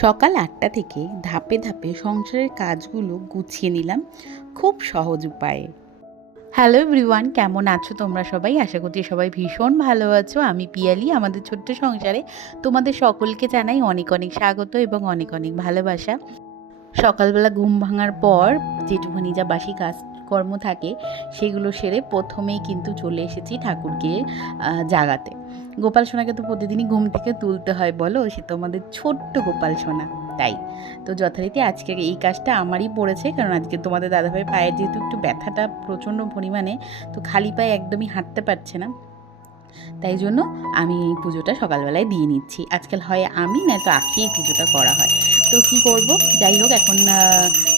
সকাল আটটা থেকে ধাপে ধাপে সংসারের কাজগুলো গুছিয়ে নিলাম খুব সহজ উপায়ে। হ্যালো এভরিওয়ান, কেমন আছো তোমরা সবাই? আশা করছি সবাই ভীষণ ভালো আছো। আমি পিয়ালি, আমাদের ছোট্ট সংসারে তোমাদের সকলকে জানাই অনেক অনেক স্বাগত এবং অনেক অনেক ভালোবাসা। সকালবেলা ঘুম ভাঙার পর যেটুখানি যা বাসি কাজকর্ম থাকে, সেগুলো সেরে প্রথমেই কিন্তু চলে এসেছি ঠাকুরকে জাগাতে। গোপাল সোনাকে তো প্রতিদিনই ঘুম থেকে তুলতে হয়, বলো? সে তো আমাদের ছোট্ট গোপাল সোনা, তাই। তো যথারীতি আজকে এই কাজটা আমারই পড়েছে, কারণ আজকে তোমাদের দাদাভাই পায়ের যেহেতু একটু ব্যথাটা প্রচণ্ড পরিমাণে, তো খালি পায়ে একদমই হাঁটতে পারছে না। তাই জন্য আমি এই পুজোটা সকালবেলায় দিয়ে নিচ্ছি। আজকাল হয় আমি, নয়তো আঁকি এই পুজোটা করা হয়। তো কি করব? যাই হোক, এখন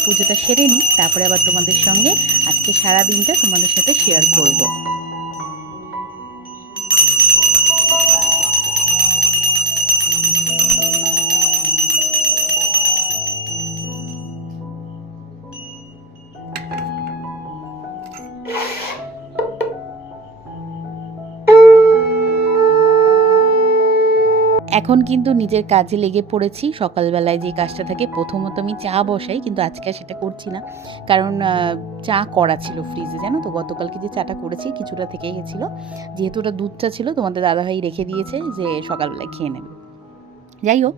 পুজোটা সেরে নিই, তারপরে আবার তোমাদের সঙ্গে আজকে সারা দিনটা তোমাদের সাথে শেয়ার করব। এখন কিন্তু নিজের কাজে লেগে পড়েছি। সকালবেলায় যে কাজটা থাকে, প্রথমত আমি চা বসাই, কিন্তু আজকে আর সেটা করছি না। কারণ চা করা ছিল ফ্রিজে, জানো তো? গতকালকে যে চাটা করেছি, কিছুটা থেকে গেছিল। যেহেতু ওটা দুধটা ছিল, তোমাদের দাদাভাই রেখে দিয়েছে যে সকালবেলায় খেয়ে নেবে। যাই হোক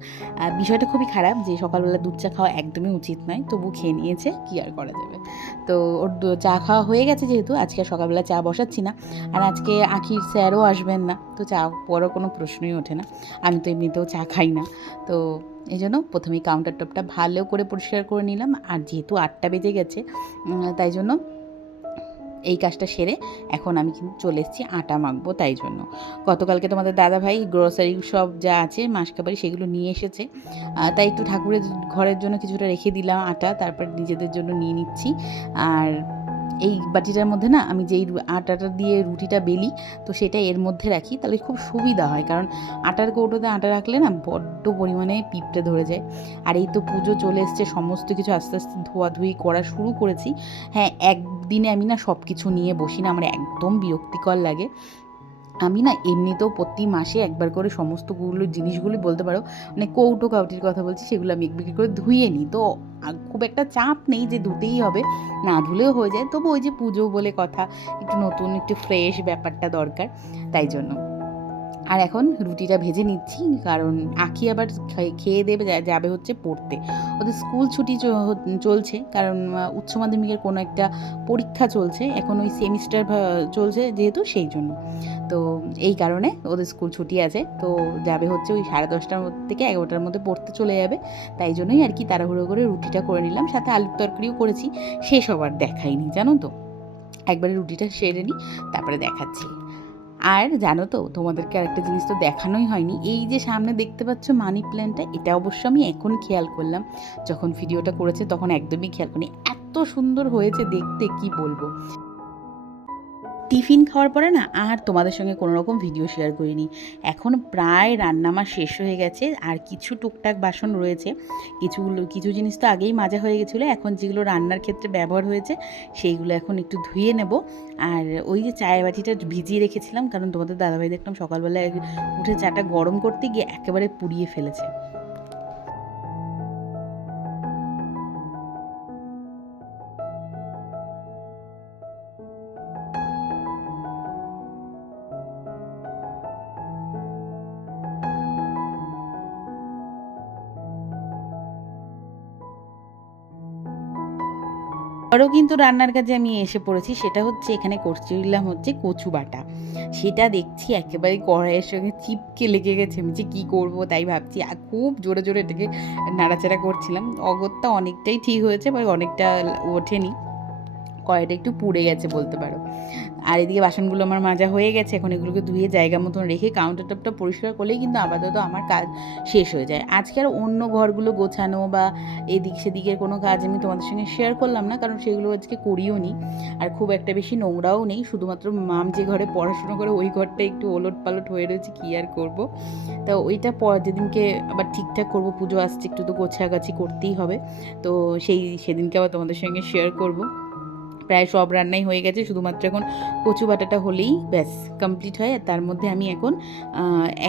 বিষয়টা খুবই খারাপ যে সকালবেলা দুধ চা খাওয়া একদমই উচিত নয়। তবু খেয়ে নিয়েছে, কি আর করা যাবে? তো ওর চা খাওয়া হয়ে গেছে যেহেতু, আজকে সকালবেলা চা বসাচ্ছি না। আর আজকে আখির স্যারও আসবেন না, তো চা পরও কোনো প্রশ্নই ওঠে না। আমি তো এমনিতেও চা খাই না। তো এই জন্য প্রথমেই কাউন্টার টপটা ভালো করে পরিষ্কার করে নিলাম। আর যেহেতু আটটা বেজে গেছে তাই জন্য এই কাজটা সেরে এখন আমি কিন্তু চলে এসেছি আটা মাখবো তাই জন্য। গতকালকে তোমাদের দাদাভাই গ্রোসারি সব যা আছে মাসকাবারি সেগুলো নিয়ে এসেছে। তাই একটু ঠাকুরের ঘরের জন্য কিছুটা রেখে দিলাম আটা, তারপর নিজেদের জন্য নিয়ে নিচ্ছি। আর এই বাটিটার মধ্যে না আমি যেই আটাটা দিয়ে রুটিটা বেলি, তো সেটা এর মধ্যে রাখি। তাহলে খুব সুবিধা হয়, কারণ আটার কৌটোতে আটা রাখলে না বড্ড পরিমাণে পিঁপড়ে ধরে যায়। আর এই তো পুজো চলে এসছে, সমস্ত কিছু আস্তে আস্তে ধোয়াধুয়ি করা শুরু করেছি। হ্যাঁ একদিনে আমি না সব কিছু নিয়ে বসি না, আমার একদম বিরক্তিকর লাগে। আমি না এমনিতেও প্রতি মাসে একবার করে সমস্তগুলো জিনিসগুলি বলতে পারো মানে কৌটো কাউটির কথা বলছি, সেগুলো আমি বিক্রি করে ধুয়ে নিই। তো খুব একটা চাপ নেই যে ধুতেই হবে, না ধুলেও হয়ে যায়। তবু ওই যে পুজো বলে কথা, একটু নতুন, একটু ফ্রেশ ব্যাপারটা দরকার, তাই জন্য। আর এখন রুটিটা ভেজে নিচ্ছি, কারণ আখি আবার খেয়ে দেবে যাবে হচ্ছে পড়তে। ওদের স্কুল ছুটি চলছে, কারণ উচ্চ মাধ্যমিকের কোনো একটা পরীক্ষা চলছে, এখন ওই সেমিস্টার চলছে যেহেতু সেই জন্য। তো এই কারণে ওদের স্কুল ছুটি আছে, তো যাবে হচ্ছে ওই সাড়ে দশটার থেকে এগারোটার মধ্যে পড়তে চলে যাবে। তাই জন্যই আর কি তাড়াহুড়ো করে রুটিটা করে নিলাম, সাথে আলুর তরকারিও করেছি, শেষ হবার দেখাইনি জানো তো? একবারে রুটিটা সেরে নিই, তারপরে দেখাচ্ছি। আর জানো তো, তোমাদেরকে আরেকটা জিনিস তো দেখানোই হয়নি। এই যে সামনে দেখতে পাচ্ছ মানি প্ল্যান্টটা এটা অবশ্য আমি এখন খেয়াল করলাম। যখন ভিডিওটা করেছে, তখন একদমই খেয়াল করিনি। এত সুন্দর হয়েছে দেখতে, কি বলব? টিফিন খাওয়ার পরে না আর তোমাদের সঙ্গে কোনো রকম ভিডিও শেয়ার করিনি। এখন প্রায় রান্না আমার শেষ হয়ে গেছে, আর কিছু টুকটাক বাসন রয়েছে। কিছুগুলো কিছু জিনিস তো আগেই মাজা হয়ে গেছিল, এখন যেগুলো রান্নার ক্ষেত্রে ব্যবহার হয়েছে, সেইগুলো এখন একটু ধুয়ে নেব। আর ওই যে চায়ের বাটিটা ভিজিয়ে রেখেছিলাম, কারণ তোমাদের দাদাভাই দেখলাম সকালবেলায় উঠে চাটা গরম করতে গিয়ে একেবারে পুড়িয়ে ফেলেছে। আরও কিন্তু রান্নার কাজে আমি এসে পড়েছি, সেটা হচ্ছে এখানে করছিলাম হচ্ছে কচু বাটা। সেটা দেখছি একেবারে কড়াইয়ের সঙ্গে চিপকে লেগে গেছে, আমি যে কী করব তাই ভাবছি। আর খুব জোরে জোরে এটাকে নাড়াচাড়া করছিলাম। অগত্যা অনেকটাই ঠিক হয়েছে বা অনেকটা ওঠেনি। কড়াইটা একটু পুড়ে গেছে বলতে পারো। আর এদিকে বাসনগুলো আমার মাজা হয়ে গেছে, এখন এগুলোকে ধুয়ে জায়গা মতন রেখে কাউন্টার টপটা পরিষ্কার করলেই কিন্তু আপাতত আমার কাজ শেষ হয়ে যায়। আজকে আর অন্য ঘরগুলো গোছানো বা এদিক সেদিকের কোনো কাজ আমি তোমাদের সঙ্গে শেয়ার করলাম না, কারণ সেগুলো আজকে করিও নি। আর খুব একটা বেশি নোংরাও নেই, শুধুমাত্র মাম যে ঘরে পড়াশুনো করে ওই ঘরটা একটু ওলট পালট হয়ে রয়েছে, কী আর করব? তো ওইটা পর যেদিনকে আবার ঠিকঠাক করব, পুজো আসছে, একটু তো গোছাগাছি করতেই হবে। তো সেই সেদিনকে আবার তোমাদের সঙ্গে শেয়ার করব। প্রায় সব রান্নাই হয়ে গেছে, শুধুমাত্র এখন কচু বাটাটা হলেই ব্যাস কমপ্লিট হয়। আর তার মধ্যে আমি এখন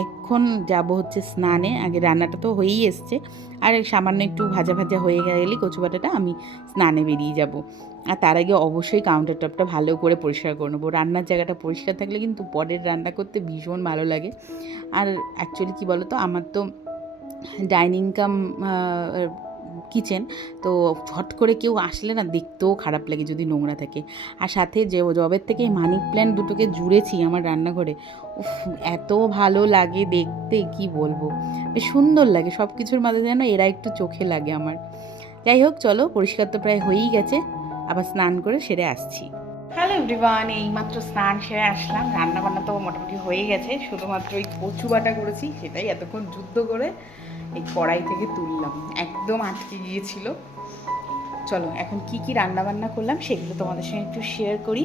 এখন যাব হচ্ছে স্নানে। আগে রান্নাটা তো হয়েই এসছে। আর সামান্য একটু ভাজা ভাজা হয়ে গেলে কচু বাটাটা আমি স্নানে বেরিয়ে যাব। আর তার আগে অবশ্যই কাউন্টার টপটা ভালো করে পরিষ্কার করে নেব। রান্নার জায়গাটা পরিষ্কার থাকলে কিন্তু পরের রান্না করতে ভীষণ ভালো লাগে। আর অ্যাকচুয়ালি কী বলো তো আমার তো ডাইনিং কাম কিচেন তো হট করে কেউ আসলে না দেখতেও খারাপ লাগে যদি নোংরা থাকে। আর সাথে যে জবের থেকে মানি প্ল্যান্ট দুটোকে জুড়েছি আমার রান্নাঘরে, উফ, এত ভালো লাগে দেখতে, কি বলব? বেশ সুন্দর লাগে সব কিছুর মাঝে যেন এরা একটু চোখে লাগে আমার। যাই হোক, চলো, পরিষ্কার তো প্রায় হয়েই গেছে, আবার স্নান করে সেরে আসছি। হ্যালো এভরিওয়ান এইমাত্র স্নান সেরে আসলাম রান্না বান্না তো মোটামুটি হয়ে গেছে, শুধুমাত্র ওই কচু বাটা করেছি, সেটাই এতক্ষণ যুদ্ধ করে। এই কড়াই থেকে তুললাম। একদম আটকে গিয়েছিল। চলো, এখন কি কি রান্না বান্না করলাম সেগুলো তোমাদের সঙ্গে একটু শেয়ার করি।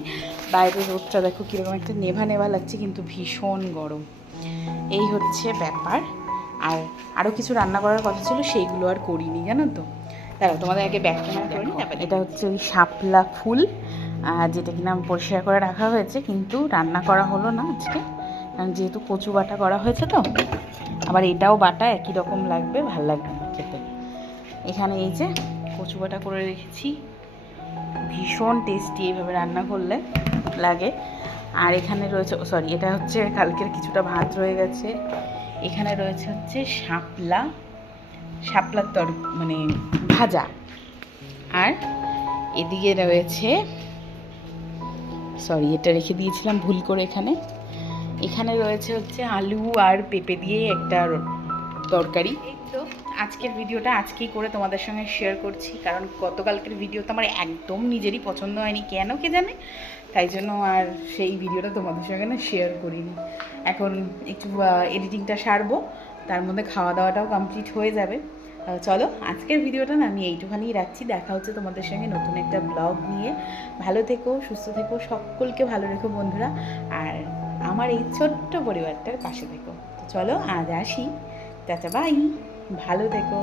বাইরে রোদটা দেখো কীরকম একটা নেভা নেভা লাগছে, কিন্তু ভীষণ গরম। এই হচ্ছে ব্যাপার। আর আরও কিছু রান্না করার কথা ছিল, সেইগুলো আর করিনি, জানো তো? দাঁড়াও, তোমাদের আগে ব্যাক ক্যামেরা করে নিই এটা হচ্ছে ওই শাপলা ফুল যেটা কিনা পরিষ্কার করে রাখা হয়েছে, কিন্তু রান্না করা হলো না আজকে। যেহেতু কচু বাটা করা হয়েছে তো, আবার এটাও বাটা একই রকম লাগবে, ভালো লাগবে খেতে। এখানে এই যে কচু বাটা করে রেখেছি। ভীষণ টেস্টি এইভাবে রান্না করলে লাগে। আর এখানে রয়েছে সরি এটা হচ্ছে কালকের কিছুটা ভাত রয়ে গেছে। এখানে রয়েছে হচ্ছে শাপলা, শাপলার তর মানে ভাজা। আর এদিকে রয়েছে সরি এটা রেখে দিয়েছিলাম ভুল করে এখানে। এখানে রয়েছে হচ্ছে আলু আর পেঁপে দিয়ে একটা তরকারি। তো আজকের ভিডিওটা আজকেই করে তোমাদের সঙ্গে শেয়ার করছি, কারণ গতকালকের ভিডিও তো আমার একদম নিজেরই পছন্দ হয়নি, কেন কে জানে? তাই জন্য আর সেই ভিডিওটা তোমাদের সঙ্গে না শেয়ার করিনি। এখন একটু এডিটিংটা সারবো, তার মধ্যে খাওয়া দাওয়াটাও কমপ্লিট হয়ে যাবে। চলো, আজকের ভিডিওটা না আমি এইটুখানি রাখছি, দেখা হচ্ছে তোমাদের সঙ্গে নতুন একটা ব্লগ নিয়ে। ভালো থেকো, সুস্থ থেকো, সকলকে ভালো রেখো বন্ধুরা, আর আমার এই ছোট্ট পরিবারটার পাশে থেকো। তো চলো আজ আসি। চাচা বাই। ভালো থেকো।